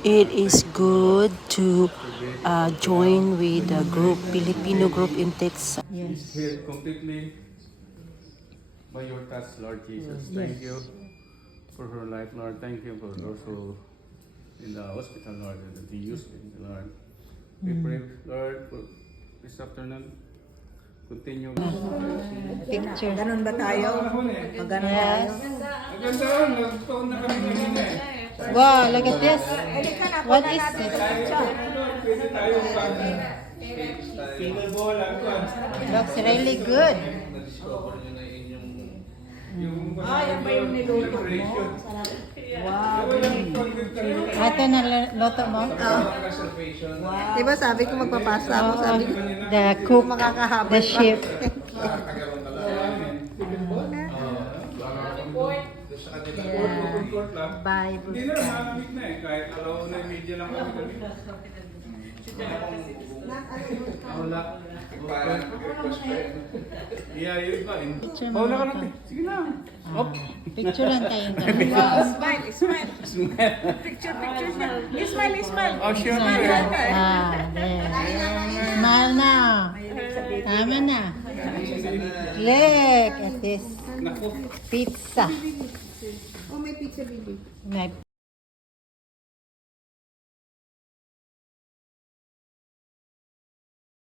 It is good to join with the group, Filipino group in Texas. Yes. Healed completely by your touch, Lord Jesus. Thank you for her life, Lord. Thank you for those who in the hospital, Lord, that they used it, Lord. We pray, Lord, for this afternoon. Continue. Picture. Ganon ba tayo? Maganon tayo? Maganda, nagtaon na kami ngayon eh. Wow, look at this. What is natin it? sa picture. Pwede tayo pag single ball ang kwan. Looks really good. Yan ba yung niluto mo? Wow. Ito na loto mo? Diba sabi ko magpapasa ako, sabi ko. The cook, Makakahabol the pa. chef. Bible. Hindi na, malamig na eh. Kahit alaw na media lang kami. Wala. Yeah, yun ba? Paula ka lang. Sige na. Picture lang tayong ganun. Smile, smile. Picture siya. Smile. Oh, sure. There. Smile na. Tama na. Look at this. Pizza. Oh, may pizza, baby. May